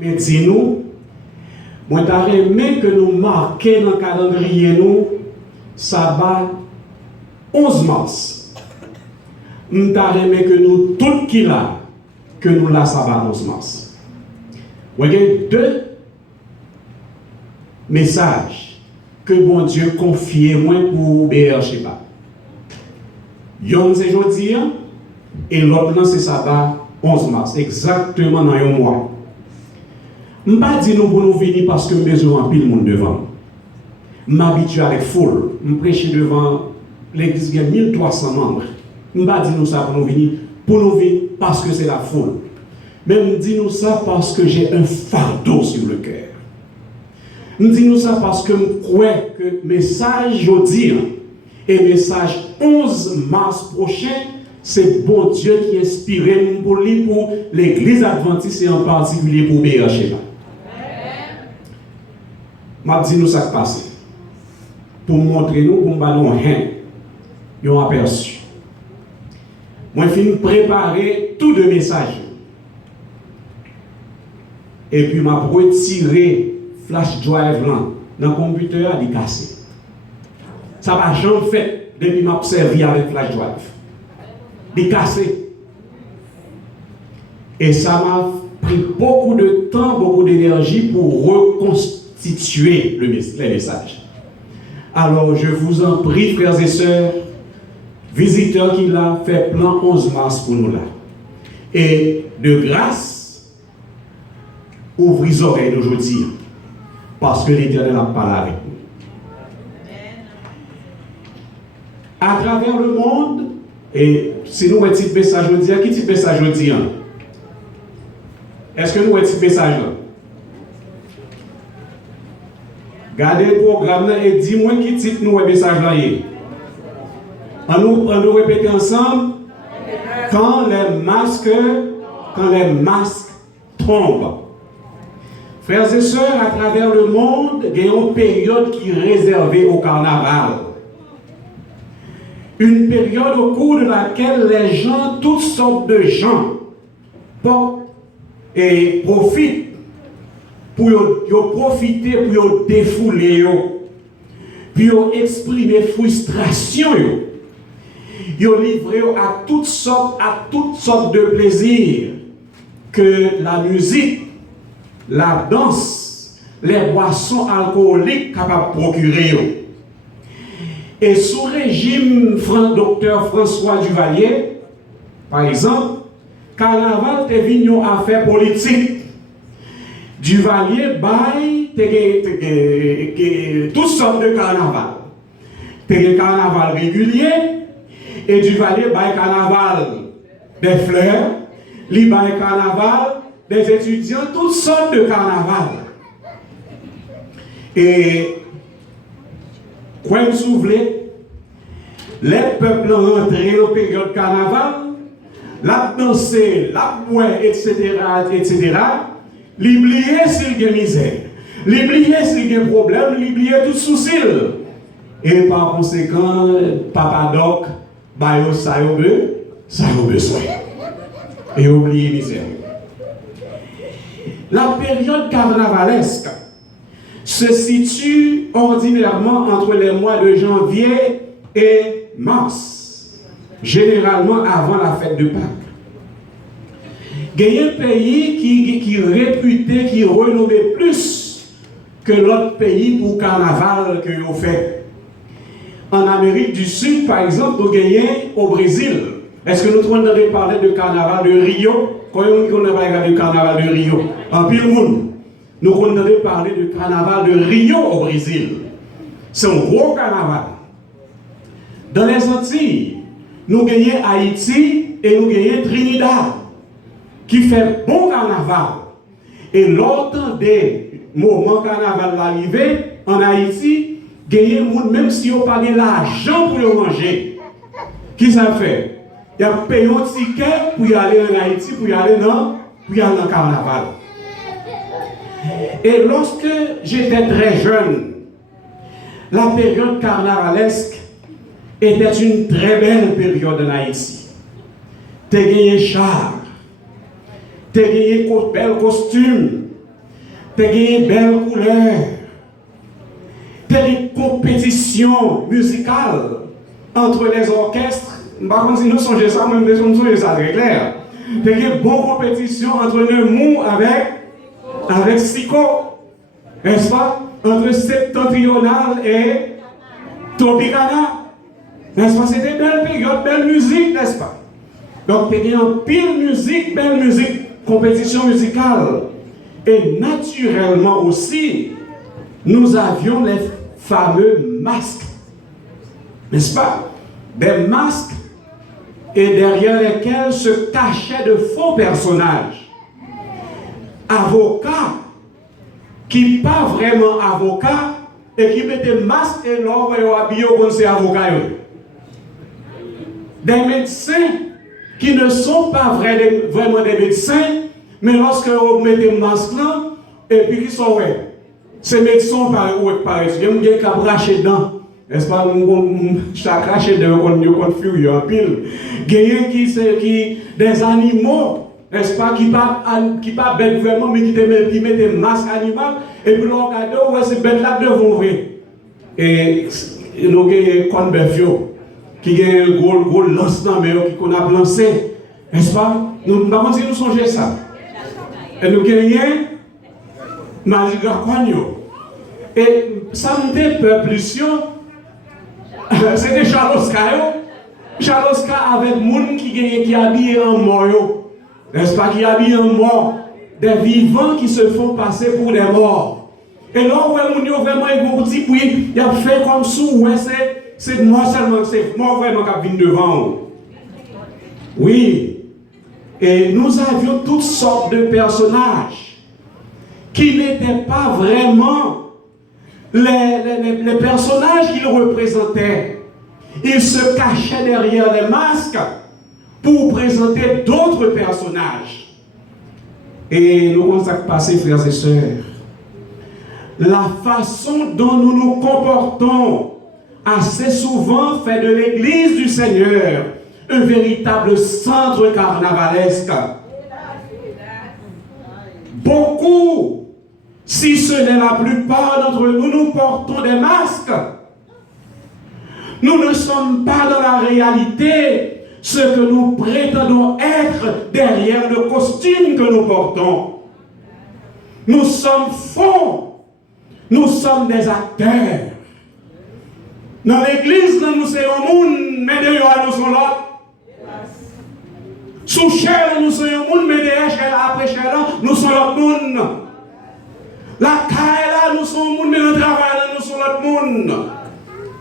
Mais dis-nous, moi t'aimerais que nous marquions dans le calendrier nous, sabbat 11 mars. Nous t'aimerais que nous, tout qui là, que nous la sabbat 11 mars. Vous avez deux messages que bon Dieu confie moi pour BRG. Yon c'est jeudi et l'autre c'est sabbat 11 mars, exactement dans un mois. Je ne dis pas nous pour nous venir parce que nous besoin de monde devant. Je m'habitue avec foule. Je prêche devant l'église qui a 1300 membres. Je ne dis pas nous ça pour nous venir parce que c'est la foule. Mais je dis nous ça parce que j'ai un fardeau sur le cœur. Je dis nous ça parce que je crois que le message aujourd'hui et le message 11 mars prochain, c'est bon Dieu qui inspire pour l'église adventiste et en particulier pour BRG. Je dis nous ça qui passe. Pour montrer nous, pour nous rien, ils ont aperçu. Moi, je finis préparer tous deux messages. Et puis, je retiré flash drive là, dans le computer, il est cassé. Ça va jamais fait depuis que je servi avec flash drive. Il est cassé. Et ça m'a pris beaucoup de temps, beaucoup d'énergie pour reconstituer les messages. Alors, je vous en prie, frères et sœurs, visiteurs qui l'a fait plan 11 mars pour nous là. Et de grâce, ouvrez les oreilles d'aujourd'hui, parce que l'Éternel a parlé avec nous. À travers le monde, et si nous avons un petit message aujourd'hui, qui type message aujourd'hui? Est-ce que nous avons un petit message là? Gardez le programme et dis-moi qui type nous un message là. On nous répéter ensemble. Quand les masques tombent. Frères et sœurs, à travers le monde, il y a une période qui est réservée au carnaval. Une période au cours de laquelle les gens, toutes sortes de gens, portent et profitent pour profiter, pour défouler, pour exprimer frustration, pour livrer à toutes sortes de plaisirs que la musique, la danse, les boissons alcooliques capables de procurer. Et sous régime docteur François Duvalier, par exemple, carnaval est venu à affaire politique. Duvalier baille toutes sortes de carnaval. Des carnaval régulier et Duvalier baille carnaval des fleurs, li baille carnaval des étudiants, toutes sortes de carnaval. Et quand vous souvenez, les peuples rentrés en période carnaval, la danser, la boire, etc., etc., l'oublier s'il y a misère, l'oublier s'il y a problème, l'oublier tout souci. Et par conséquent, Papa Doc, bayo ça y a besoin. Et oublier misère. La période carnavalesque se situe ordinairement entre les mois de janvier et mars, généralement avant la fête de Pâques. Il y a un pays qui est réputé, qui est renommé plus que l'autre pays pour carnaval que vous faites. En Amérique du Sud, par exemple, vous gagnez au Brésil. Est-ce que nous entendons parler de carnaval de Rio? Quand on a parlé de carnaval de Rio, en pile monde, nous entendons parler de carnaval de Rio au Brésil. C'est un gros carnaval. Dans les Antilles, nous gagnons Haïti et nous gagnons Trinidad, qui fait bon carnaval. Et lors des moments carnaval arrivé en Haïti, gagner même si on n'a pas l'argent pour le manger. Qui ça fait? Il y a payé un ticket pour y aller en Haïti, pour y aller dans le carnaval. Et lorsque j'étais très jeune, la période carnavalesque était une très belle période en Haïti. Tu as gagné char, tu as gagné bel costume, tu as une belle couleur, tu as une compétition musicale entre les orchestres. Par contre, si nous songeons ça, même des nous songeons ça très clair. Tu as une bonne compétition entre Neumou avec Siko, n'est-ce pas? Entre Septentrional et Tropicana. N'est-ce pas? C'était belle période, belle musique, n'est-ce pas? Donc, il y a une pile musique, belle musique, compétition musicale. Et naturellement aussi, nous avions les fameux masques. N'est-ce pas? Des masques et derrière lesquels se cachaient de faux personnages. Avocats qui pas vraiment avocats et qui mettaient masque et l'or et habillé comme ces avocats. Des médecins qui ne sont pas vraiment des médecins, mais lorsque vous mettez le masque là, et puis qui sont ces médecins par exemple, il y a des braché dedans. N'est-ce pas? Chaque craché dedans, on confie en pile. Il y a qui des animaux, n'est-ce pas, qui pas bête vraiment, mais qui mettent des masques animaux, et puis l'on regarde, ouais, ces bêtes-là devant vrai. Et nous avons des conversions qui a un gros lance dans mais qu'on a lancé, n'est-ce pas? Nous ne si nous songeons ça. Et nous gagnons Magiga Kwanyo. Et ça me fait peur plus. C'était Chaloska. Chaloska avec monde qui habille en mort. N'est-ce pas? Qui habille en mort. Des vivants qui se font passer pour des morts. Et là où on est vraiment un petit bruit, il a fait comme ça, ouais, c'est moi seulement, c'est moi vraiment qui vient devant. Oui. Et nous avions toutes sortes de personnages qui n'étaient pas vraiment les personnages qu'ils représentaient. Ils se cachaient derrière les masques pour présenter d'autres personnages. Et nous constatons passer, frères et sœurs, la façon dont nous nous comportons assez souvent fait de l'Église du Seigneur un véritable centre carnavalesque. Beaucoup, si ce n'est la plupart d'entre nous, nous portons des masques. Nous ne sommes pas dans la réalité ce que nous prétendons être derrière le costume que nous portons. Nous sommes faux. Nous sommes des acteurs. Dans l'église, nous sommes un monde, mais dehors, nous sommes l'autre. Sous chair, nous sommes un monde, mais derrière, après chair, nous sommes l'autre monde. La caille, là, nous sommes un monde, mais le travail, nous sommes l'autre monde.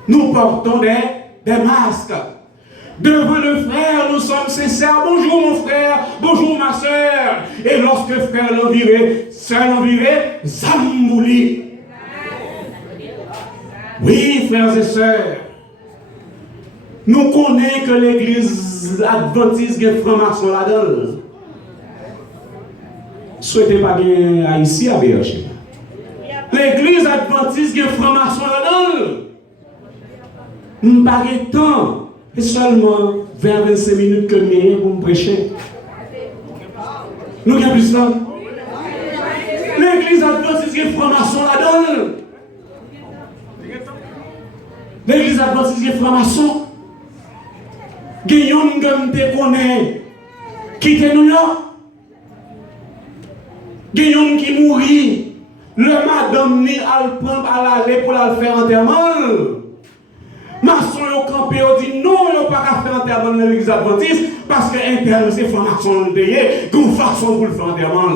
Nous portons des masques. Devant le frère, nous sommes sincères. Bonjour mon frère, bonjour ma soeur. Et lorsque frère l'enviré, sœur l'enviré, Zambouli. Oui, frères et sœurs, nous connaissons que l'église adventiste est franc-maçon là-dedans. Souhaitez pas bien ici à BH. L'église adventiste est franc-maçon là-dedans. Nous n'avons pas de temps. Et seulement 20-25 minutes que nous pour me prêcher. Nous avons plus ça. L'église adventiste est franc-maçon là-dedans. L'église adventiste est franc-maçon. Guillaume te connaît. Qui était New York. Guillaume qui mourit. Le madame ni al prendre à l'aller pour la faire enterrement. Maçon yo campé yo dit non, yo pas qu'à faire enterrement dans l'église adventiste parce que interne c'est franc-maçon payé, d'une façon pour le faire enterrement.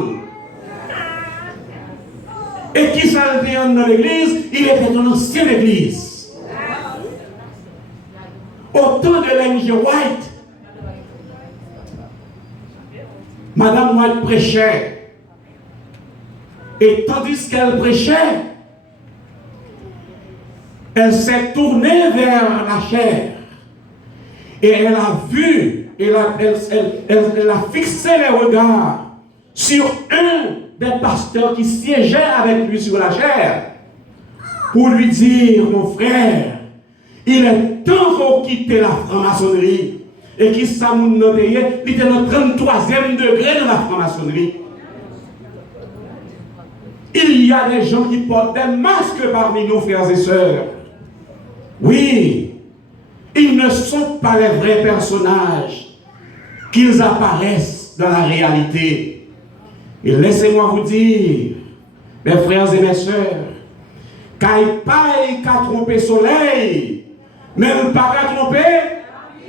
Et qui s'allait dans l'église, il était dans l'ancienne église. Au temps de l'N.G. White, Madame White prêchait. Et tandis qu'elle prêchait, elle s'est tournée vers la chair. Et elle a vu, elle a fixé les regards sur un des pasteurs qui siégeait avec lui sur la chair pour lui dire, mon frère, il est temps qu'on quitte la franc-maçonnerie. Et qui s'amoune notre il était dans le 33e degré de la franc-maçonnerie. Il y a des gens qui portent des masques parmi nous, frères et sœurs. Oui, ils ne sont pas les vrais personnages qu'ils apparaissent dans la réalité. Et laissez-moi vous dire, mes frères et mes sœurs, qu'il paille qu'à tromper le soleil, mais il pas qu'à tromper,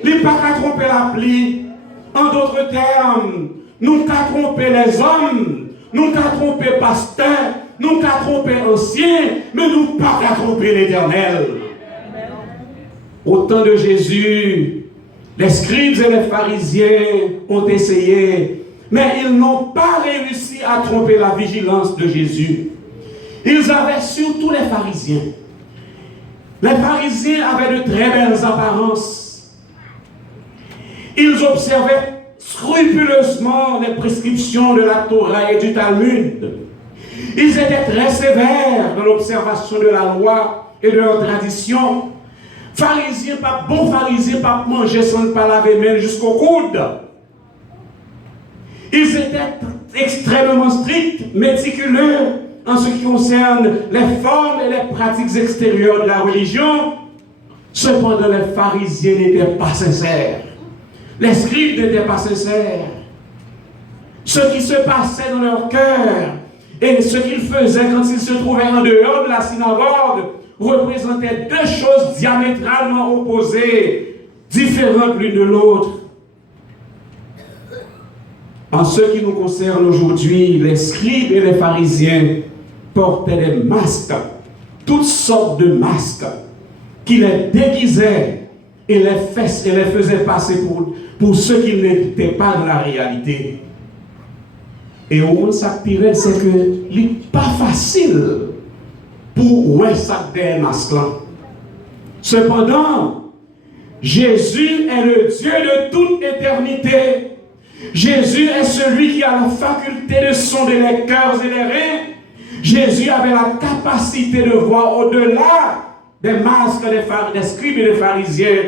il pas qu'à tromper la pluie. En d'autres termes, nous qu'à tromper les hommes, nous qu'à tromper pasteurs, nous qu'à tromper anciens, mais nous pas qu'à tromper l'Éternel. Au temps de Jésus, les scribes et les pharisiens ont essayé, mais ils n'ont pas réussi à tromper la vigilance de Jésus. Ils avaient surtout les pharisiens. Les pharisiens avaient de très belles apparences. Ils observaient scrupuleusement les prescriptions de la Torah et du Talmud. Ils étaient très sévères dans l'observation de la loi et de leur tradition. Pharisiens, pas bon pharisiens, pas manger sans ne pas laver les mains jusqu'au coude. Ils étaient extrêmement stricts, méticuleux en ce qui concerne les formes et les pratiques extérieures de la religion. Cependant, les pharisiens n'étaient pas sincères. Les scribes n'étaient pas sincères. Ce qui se passait dans leur cœur et ce qu'ils faisaient quand ils se trouvaient en dehors de la synagogue représentaient deux choses diamétralement opposées, différentes l'une de l'autre. En ce qui nous concerne aujourd'hui, les scribes et les pharisiens portaient des masques, toutes sortes de masques, qui les déguisaient et les faisaient passer pour ceux qui n'étaient pas de la réalité. Et au moins, ça pire, c'est que ce n'est pas facile pour ça des masques là. Cependant, Jésus est le Dieu de toute éternité. Jésus est celui qui a la faculté de sonder les cœurs et les reins. Jésus avait la capacité de voir au-delà des masques des scribes et des pharisiens.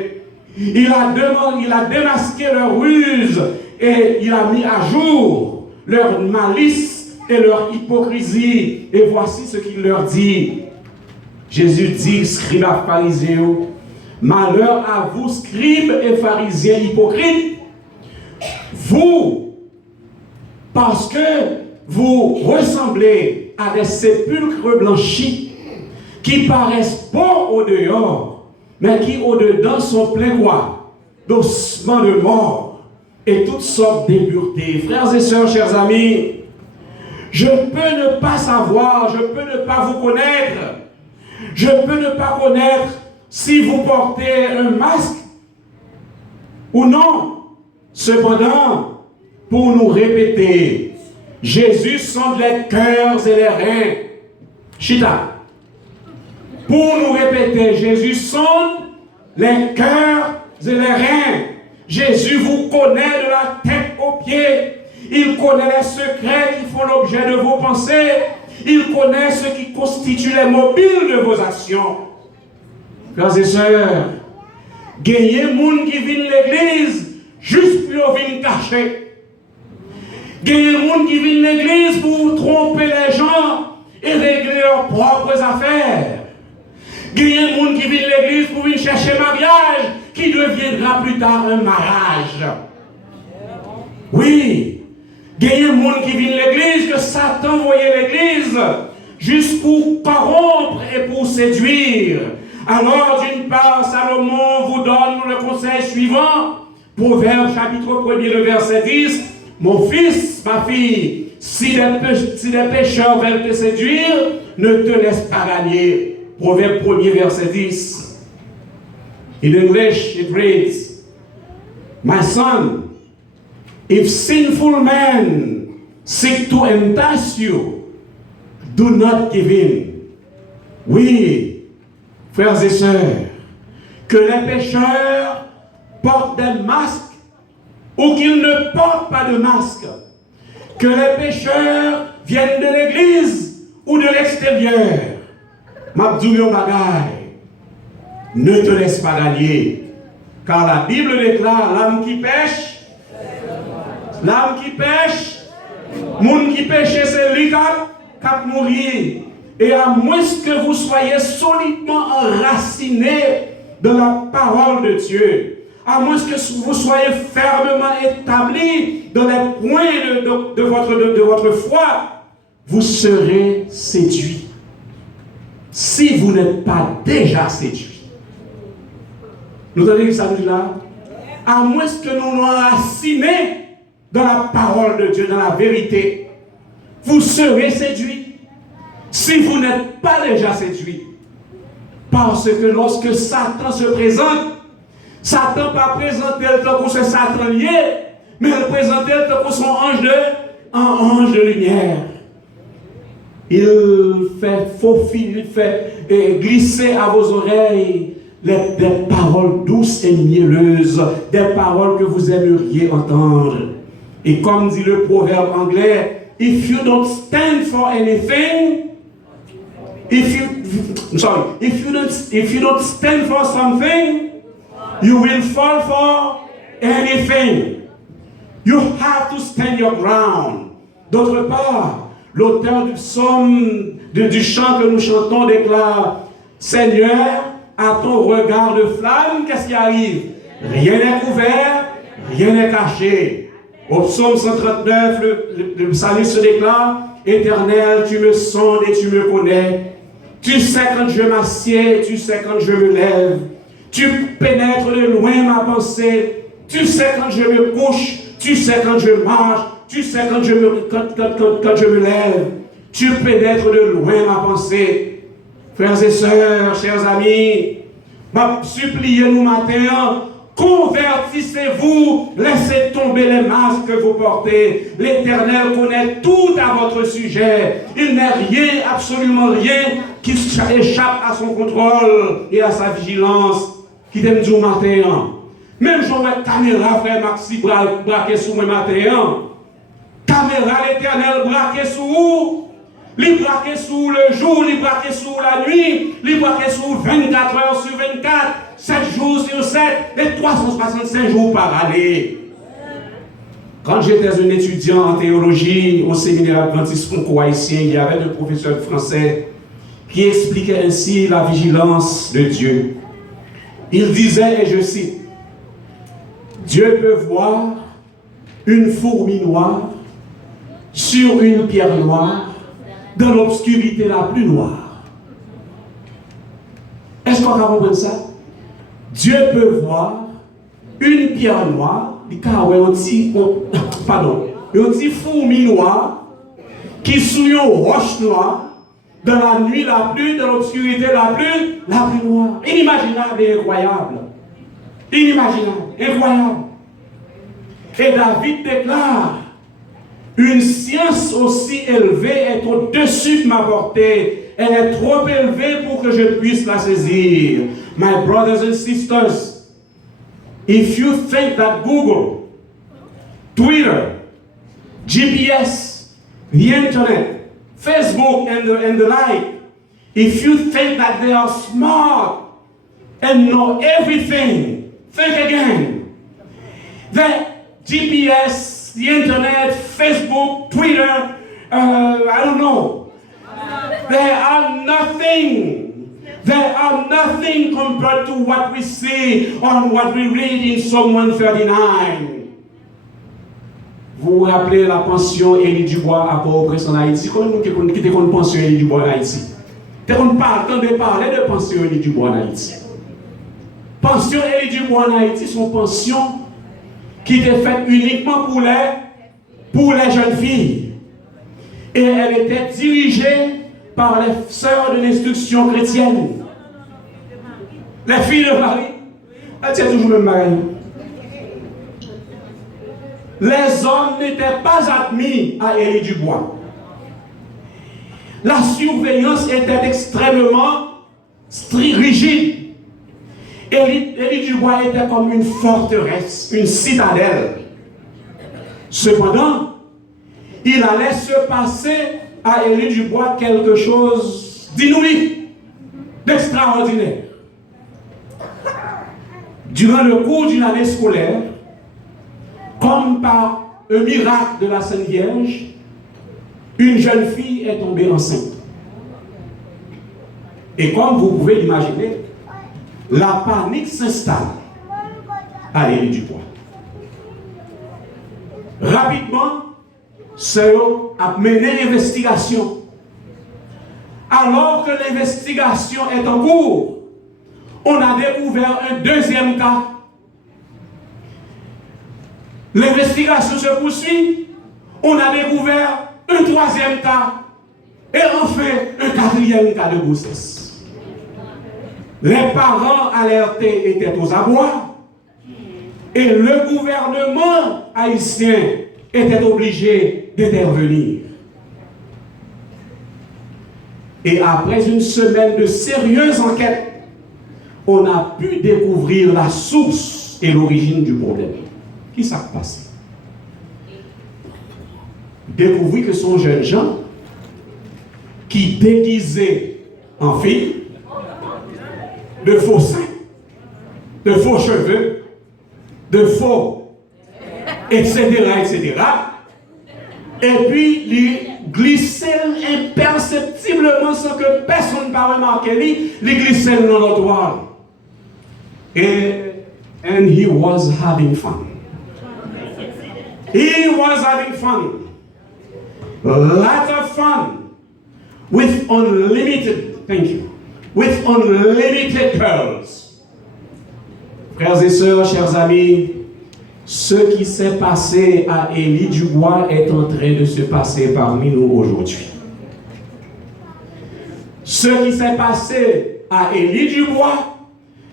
Il a démasqué leurs ruses et il a mis à jour leur malice et leur hypocrisie. Et voici ce qu'il leur dit. Jésus dit, scribes et pharisiens, malheur à vous, scribes et pharisiens hypocrites, vous, parce que vous ressemblez à des sépulcres blanchis qui paraissent beaux au dehors, mais qui au dedans sont pleins quoi? D'ossements de mort et toutes sortes d'impuretés. Frères et sœurs, chers amis, je peux ne pas savoir, je peux ne pas vous connaître, je peux ne pas connaître si vous portez un masque ou non. Cependant, pour nous répéter, Jésus sonde les cœurs et les reins. Chita. Pour nous répéter, Jésus sonde les cœurs et les reins. Jésus vous connaît de la tête aux pieds. Il connaît les secrets qui font l'objet de vos pensées. Il connaît ce qui constitue les mobiles de vos actions. Frères et sœurs, gagnez les gens qui viennent l'église juste pour venir cacher. Il y a des gens qui viennent à l'église pour tromper les gens et régler leurs propres affaires. Il y a des gens qui viennent à l'église pour venir chercher un mariage qui deviendra plus tard un mariage. Oui, il y a des gens qui viennent à l'église que Satan voyait l'église juste pour corrompre et pour séduire. Alors, d'une part, Salomon vous donne le conseil suivant. Proverbe chapitre 1er, le verset 10. Mon fils, ma fille, si des pécheurs veulent te séduire, ne te laisse pas gagner. Proverbe 1er, verset 10. In English, it reads, my son, if sinful men seek to entice you, do not give in. Oui, frères et sœurs, que les pécheurs portent des masques ou qu'ils ne portent pas de masque, que les pécheurs viennent de l'église ou de l'extérieur. Mabdouyo Bagay, ne te laisse pas gagner, car la Bible déclare l'âme qui pêche, moun qui pêche c'est lui qu'à mourir, et à moins que vous soyez solidement enracinés dans la parole de Dieu, à moins que vous soyez fermement établis dans les points de votre foi, vous serez séduits. Si vous n'êtes pas déjà séduits. Nous entendez que ça nous dit là? À moins que nous nous enracinés dans la parole de Dieu, dans la vérité, vous serez séduits. Si vous n'êtes pas déjà séduits. Parce que lorsque Satan se présente, Satan pas présenté le temps pour ce Satan lié, mais il présentait le temps pour son ange de lumière. Il fait faufiler, il fait glisser à vos oreilles des paroles douces et mielleuses, des paroles que vous aimeriez entendre. Et comme dit le proverbe anglais, if you don't stand for anything, if you don't stand for something, you will fall for anything. You have to stand your ground. D'autre part, l'auteur du psaume, du chant que nous chantons déclare, Seigneur, à ton regard de flamme, qu'est-ce qui arrive? Rien n'est couvert, rien n'est caché. Au psaume 139, le psalmiste se déclare, Éternel, tu me sondes et tu me connais. Tu sais quand je m'assieds, tu sais quand je me lève. Tu pénètres de loin ma pensée. Tu sais quand je me couche, tu sais quand je marche, tu sais quand je me lève. Tu pénètres de loin ma pensée. Frères et sœurs, chers amis, suppliez-nous matin, convertissez-vous, laissez tomber les masques que vous portez. L'Éternel connaît tout à votre sujet. Il n'est rien, absolument rien, qui échappe à son contrôle et à sa vigilance. Qui t'aime du matin. Même j'aurais caméra, frère Maxi, braqué sous moi matin. Caméra l'Éternel braqué sous vous. Les braquer sous le jour, les braquer sous la nuit, les braquer sous 24 heures sur 24, 7 jours sur 7, et 365 jours par année. Quand j'étais un étudiant en théologie au séminaire adventiste franco-haïtien, il y avait un professeur de français qui expliquait ainsi la vigilance de Dieu. Il disait, et je cite, Dieu peut voir une fourmi noire sur une pierre noire dans l'obscurité la plus noire. Est-ce qu'on va comprendre ça? Dieu peut voir une pierre noire, une petite fourmi noire qui sous une roche noire dans la nuit la plus, dans l'obscurité la plus noire. Inimaginable et incroyable. Inimaginable, incroyable. Et David déclare, une science aussi élevée est au-dessus de ma portée. Elle est trop élevée pour que je puisse la saisir. My brothers and sisters, if you think that Google, Twitter, GPS, the internet, Facebook and the like, if you think that they are smart and know everything, think again. The GPS, the internet, Facebook, Twitter, I don't know. They are nothing. They are nothing compared to what we see on what we read in Psalm 139. Vous vous rappelez la pension Élie Dubois à Port-au-Prince en Haïti? Comment nous qui était une pension Élie Dubois en Haïti? On ne parler de pension Élie Dubois en Haïti. Pension Élie Dubois en Haïti sont pensions qui étaient faites uniquement pour les jeunes filles. Et elle était dirigée par les sœurs de l'instruction chrétienne. Les filles de Marie. Elles tiennent toujours le même mari. Les hommes n'étaient pas admis à Élie Dubois. La surveillance était extrêmement rigide. Élie Dubois était comme une forteresse, une citadelle. Cependant, il allait se passer à Élie Dubois quelque chose d'inouï, d'extraordinaire. Durant le cours d'une année scolaire, comme par un miracle de la Sainte Vierge, une jeune fille est tombée enceinte. Et comme vous pouvez l'imaginer, la panique s'installe à Élie Dubois. Rapidement, Sœur a mené l'investigation. Alors que l'investigation est en cours, on a découvert un deuxième cas. L'investigation se poursuit, on a découvert un troisième cas et enfin un quatrième cas de grossesse. Les parents alertés étaient aux abois et le gouvernement haïtien était obligé d'intervenir. Et après une semaine de sérieuse enquête, on a pu découvrir la source et l'origine du problème. Qui s'est passé? Découvrir que son jeune Jean, qui déguisait en fille, de faux seins, de faux cheveux, de faux, etc., etc., et puis il glissait imperceptiblement sans que personne ne remarque, il glissait dans la toile. And he was having fun. He was having fun. Lots of fun. With unlimited, thank you, with unlimited girls. Frères et sœurs, chers amis, ce qui s'est passé à Élie Dubois est en train de se passer parmi nous aujourd'hui. Ce qui s'est passé à Élie Dubois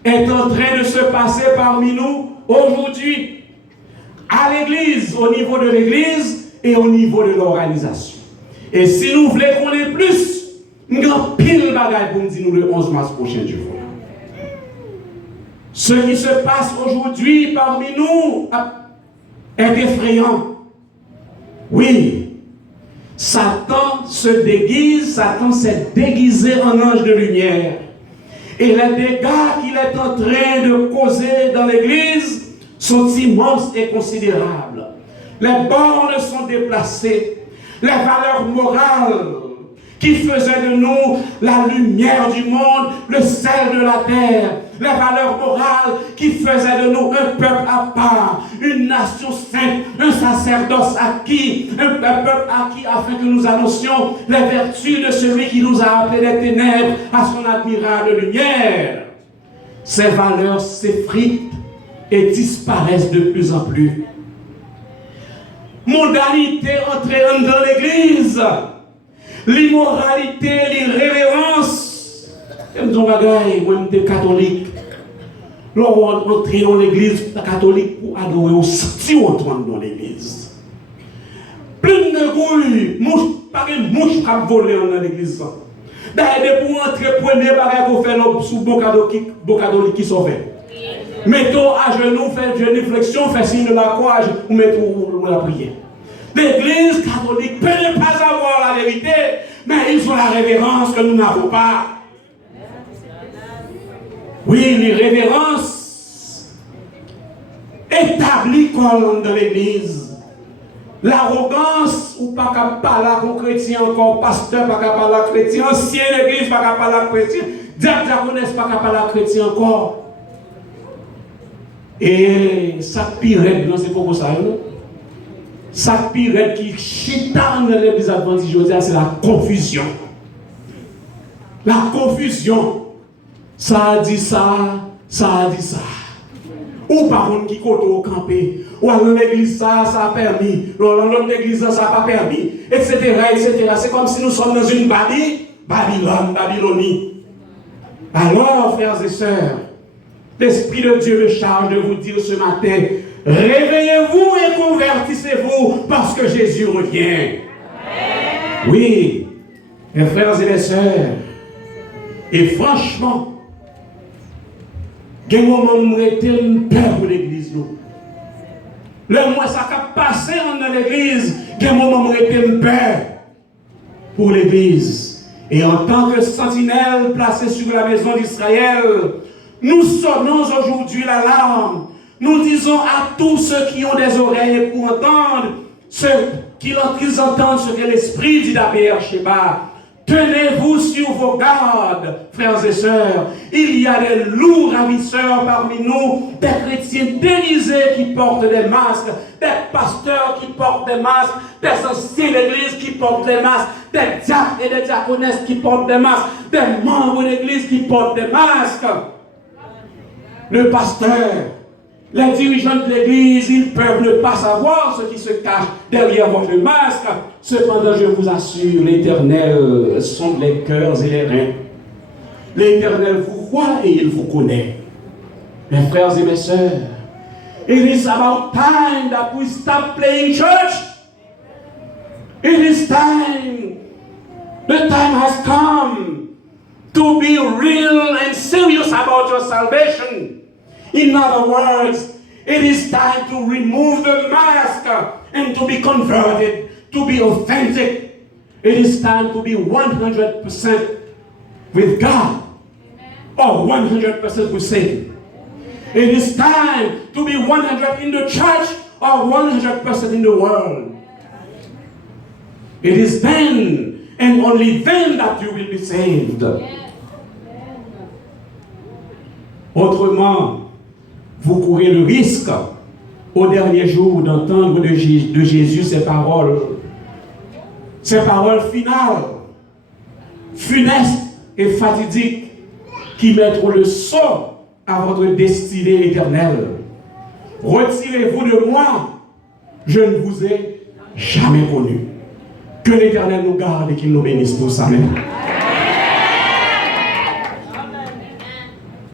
est en train de se passer parmi nous aujourd'hui, à l'église, au niveau de l'église et au niveau de l'organisation. Et si nous voulons qu'on ait plus, nous avons pile de bagages pour nous dire le 11 mars prochain, Dieu voit. Ce qui se passe aujourd'hui parmi nous est effrayant. Oui, Satan se déguise, Satan s'est déguisé en ange de lumière. Et les dégâts qu'il est en train de causer dans l'église sont immenses et considérables. Les bornes sont déplacées. Les valeurs morales qui faisaient de nous la lumière du monde, le sel de la terre, les valeurs morales qui faisaient de nous un peuple à part, une nation sainte, un sacerdoce acquis, un peuple acquis afin que nous annoncions les vertus de celui qui nous a appelés des ténèbres à son admirable lumière. Ces valeurs s'effritent et disparaissent de plus en plus. Mondanité entraîne dans l'église, l'immoralité, l'irrévérence. Je me dis, moi, je suis catholique. Lorsqu'on entre dans l'église catholique pour adorer, on sentit dans l'église. Plein de gouilles, pas de mouche qui a volé dans l'église. D'ailleurs, pour entrer, premier bagage qu'on fait sous bon catholique qui sont faits. Mettons à genoux, faites une réflexion, faites signe de la croix, ou mettons la prière. L'église catholique peut ne pas avoir la vérité, mais ils ont la révérence que nous n'avons pas. Oui, l'irrévérence établie comme dans l'église. L'arrogance, ou pas qu'à parler comme chrétien encore, pasteur, pas qu'à parler chrétien, ancien église, pas qu'à parler chrétien, diaconesse, pas qu'à parler chrétien encore. Et ça pire, c'est pas ça, non? Ça pire qui chitane dans l'église adventiste, c'est la confusion. La confusion. Ça a dit ça, ça a dit ça. Ou par contre qui côté au campé, ou dans l'église ça a permis, dans l'autre église ça n'a pas permis, etc., etc. C'est comme si nous sommes dans une Babylonie. Alors, frères et sœurs, l'Esprit de Dieu me charge de vous dire ce matin, réveillez-vous et convertissez-vous parce que Jésus revient. Oui, mes frères et mes sœurs, et franchement, il y a un moment où j'étais une peur pour l'église. Le mois ça a passé dans l'église, il y a un moment où j'étais une peur pour l'église. Et en tant que sentinelle placée sur la maison d'Israël, nous sonnons aujourd'hui l'alarme. Nous disons à tous ceux qui ont des oreilles pour entendre, qu'ils entendent ce que l'Esprit dit d'Abéer Sheba. Tenez-vous sur vos gardes, frères et sœurs. Il y a des loups ravisseurs parmi nous, des chrétiens déguisés qui portent des masques, des pasteurs qui portent des masques, des anciens d'église qui portent des masques, des diacres et des diaconesses qui portent des masques, des membres d'église qui portent des masques. Le pasteur, les dirigeants de l'église, ils peuvent ne pas savoir ce qui se cache derrière votre masque. Cependant, je vous assure, l'Éternel sonde les cœurs et les reins. L'Éternel vous voit et il vous connaît. Mes frères et mes sœurs, it is about time that we stop playing church. It is time. The time has come to be real and serious about your salvation. In other words, it is time to remove the mask and to be converted, to be authentic. It is time to be 100% with God or 100% with Satan. It is time to be 100% in the church or 100% in the world. It is then and only then that you will be saved. Autrement, vous courez le risque au dernier jour d'entendre de Jésus ces paroles finales, funestes et fatidiques, qui mettront le sceau à votre destinée éternelle. Retirez-vous de moi, je ne vous ai jamais connu. Que l'Éternel nous garde et qu'il nous bénisse tous. Amen.